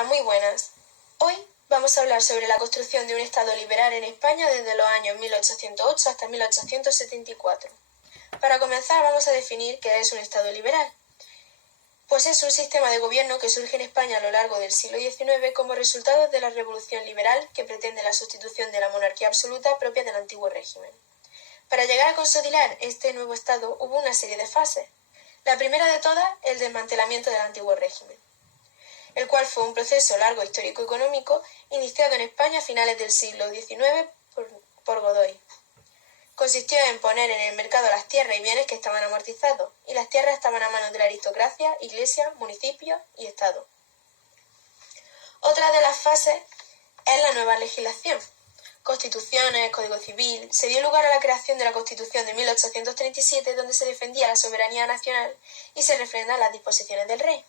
Hola, muy buenas. Hoy vamos a hablar sobre la construcción de un Estado liberal en España desde los años 1808 hasta 1874. Para comenzar vamos a definir qué es un Estado liberal. Pues es un sistema de gobierno que surge en España a lo largo del siglo XIX como resultado de la Revolución Liberal que pretende la sustitución de la monarquía absoluta propia del antiguo régimen. Para llegar a consolidar este nuevo Estado hubo una serie de fases. La primera de todas, el desmantelamiento del antiguo régimen, el cual fue un proceso largo histórico-económico iniciado en España a finales del siglo XIX por Godoy. Consistió en poner en el mercado las tierras y bienes que estaban amortizados, y las tierras estaban a manos de la aristocracia, iglesia, municipios y Estado. Otra de las fases es la nueva legislación. Constituciones, Código Civil. Se dio lugar a la creación de la Constitución de 1837, donde se defendía la soberanía nacional y se refrendan las disposiciones del rey.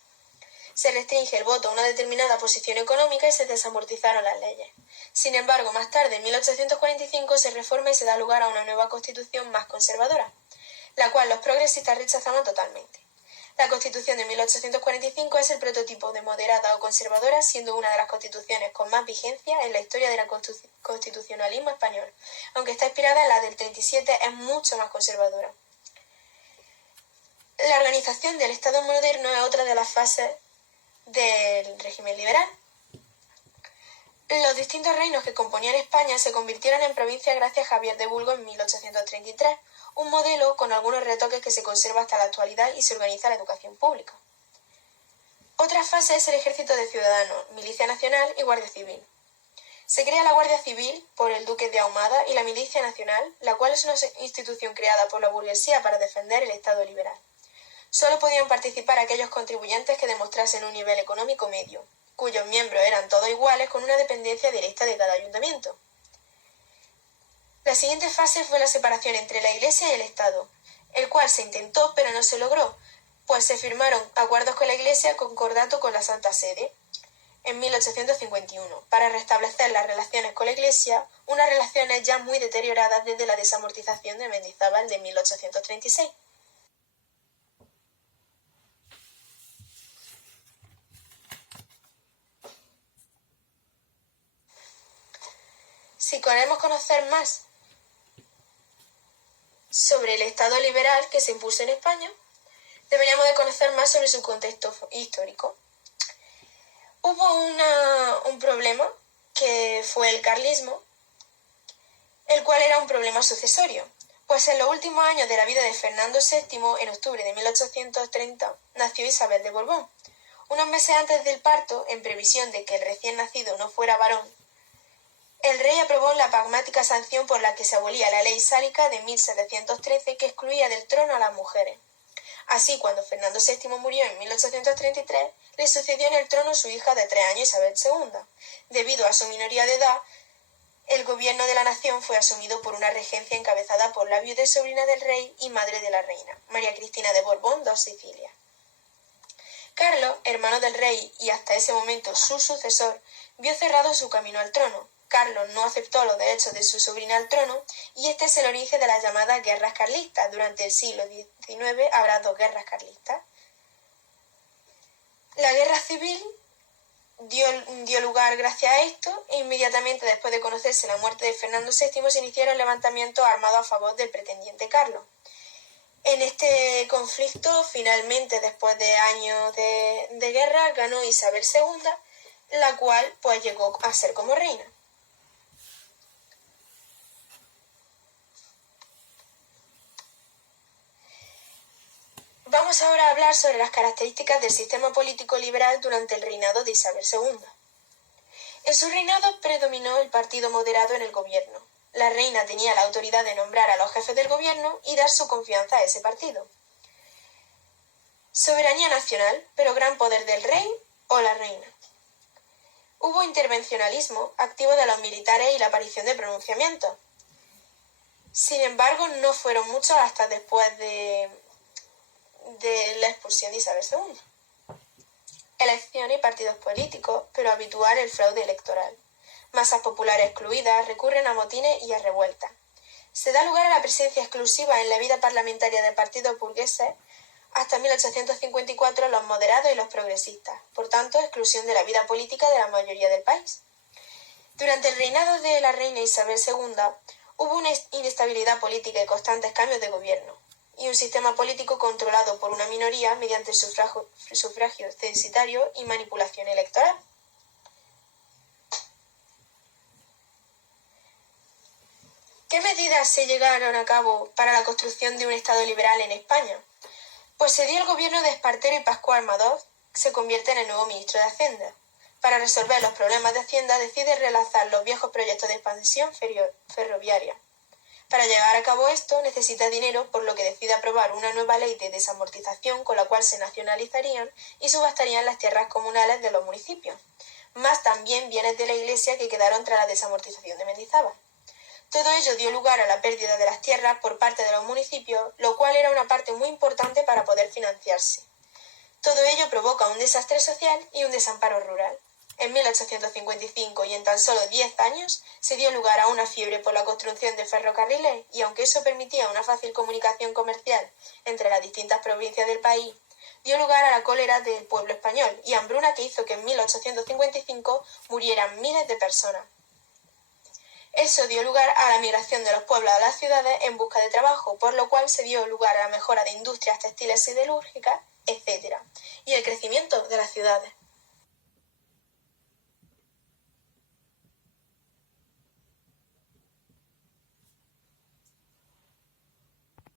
Se restringe el voto a una determinada posición económica y se desamortizaron las leyes. Sin embargo, más tarde, en 1845, se reforma y se da lugar a una nueva Constitución más conservadora, la cual los progresistas rechazaban totalmente. La Constitución de 1845 es el prototipo de moderada o conservadora, siendo una de las constituciones con más vigencia en la historia del constitucionalismo español. Aunque está inspirada en la del 37, es mucho más conservadora. La organización del Estado moderno es otra de las fases del régimen liberal. Los distintos reinos que componían España se convirtieron en provincias gracias a Javier de Burgos en 1833, un modelo con algunos retoques que se conserva hasta la actualidad y se organiza la educación pública. Otra fase es el ejército de ciudadanos, milicia nacional y guardia civil. Se crea la Guardia Civil por el duque de Ahumada y la Milicia Nacional, la cual es una institución creada por la burguesía para defender el Estado liberal. Solo podían participar aquellos contribuyentes que demostrasen un nivel económico medio, cuyos miembros eran todos iguales con una dependencia directa de cada ayuntamiento. La siguiente fase fue la separación entre la Iglesia y el Estado, el cual se intentó pero no se logró, pues se firmaron acuerdos con la Iglesia concordato con la Santa Sede en 1851 para restablecer las relaciones con la Iglesia, unas relaciones ya muy deterioradas desde la desamortización de Mendizábal de 1836. Si queremos conocer más sobre el Estado liberal que se impuso en España, deberíamos de conocer más sobre su contexto histórico. Hubo un problema que fue el carlismo, el cual era un problema sucesorio, pues en los últimos años de la vida de Fernando VII, en octubre de 1830, nació Isabel de Borbón. Unos meses antes del parto, en previsión de que el recién nacido no fuera varón, el rey aprobó la pragmática sanción por la que se abolía la ley sálica de 1713 que excluía del trono a las mujeres. Así, cuando Fernando VII murió en 1833, le sucedió en el trono su hija de 3 años, Isabel II. Debido a su minoría de edad, el gobierno de la nación fue asumido por una regencia encabezada por la viuda y sobrina del rey y madre de la reina, María Cristina de Borbón dos Sicilias. Carlos, hermano del rey y hasta ese momento su sucesor, vio cerrado su camino al trono. Carlos no aceptó los derechos de su sobrina al trono y este es el origen de las llamadas guerras carlistas. Durante el siglo XIX habrá 2 guerras carlistas. La guerra civil dio lugar gracias a esto e inmediatamente después de conocerse la muerte de Fernando VII se iniciaron levantamientos armados a favor del pretendiente Carlos. En este conflicto, finalmente, después de años de guerra, ganó Isabel II, la cual pues llegó a ser como reina. Vamos ahora a hablar sobre las características del sistema político liberal durante el reinado de Isabel II. En su reinado predominó el partido moderado en el gobierno. La reina tenía la autoridad de nombrar a los jefes del gobierno y dar su confianza a ese partido. Soberanía nacional, pero gran poder del rey o la reina. Hubo intervencionalismo activo de los militares y la aparición de pronunciamientos. Sin embargo, no fueron muchos hasta después de la expulsión de Isabel II. Elecciones y partidos políticos, pero habitual el fraude electoral. Masas populares excluidas recurren a motines y a revueltas. Se da lugar a la presencia exclusiva en la vida parlamentaria de partidos burgueses hasta 1854 los moderados y los progresistas, por tanto exclusión de la vida política de la mayoría del país. Durante el reinado de la reina Isabel II hubo una inestabilidad política y constantes cambios de gobierno, y un sistema político controlado por una minoría mediante el sufragio censitario y manipulación electoral. ¿Qué medidas se llevaron a cabo para la construcción de un Estado liberal en España? Pues se dio el gobierno de Espartero y Pascual Madoz, que se convierte en el nuevo ministro de Hacienda. Para resolver los problemas de Hacienda decide relanzar los viejos proyectos de expansión ferroviaria. Para llevar a cabo esto necesita dinero, por lo que decide aprobar una nueva ley de desamortización con la cual se nacionalizarían y subastarían las tierras comunales de los municipios, más también bienes de la Iglesia que quedaron tras la desamortización de Mendizábal. Todo ello dio lugar a la pérdida de las tierras por parte de los municipios, lo cual era una parte muy importante para poder financiarse. Todo ello provoca un desastre social y un desamparo rural. En 1855 y en tan solo 10 años se dio lugar a una fiebre por la construcción de ferrocarriles y aunque eso permitía una fácil comunicación comercial entre las distintas provincias del país, dio lugar a la cólera del pueblo español y hambruna que hizo que en 1855 murieran miles de personas. Eso dio lugar a la migración de los pueblos a las ciudades en busca de trabajo, por lo cual se dio lugar a la mejora de industrias textiles siderúrgicas, etc., y el crecimiento de las ciudades.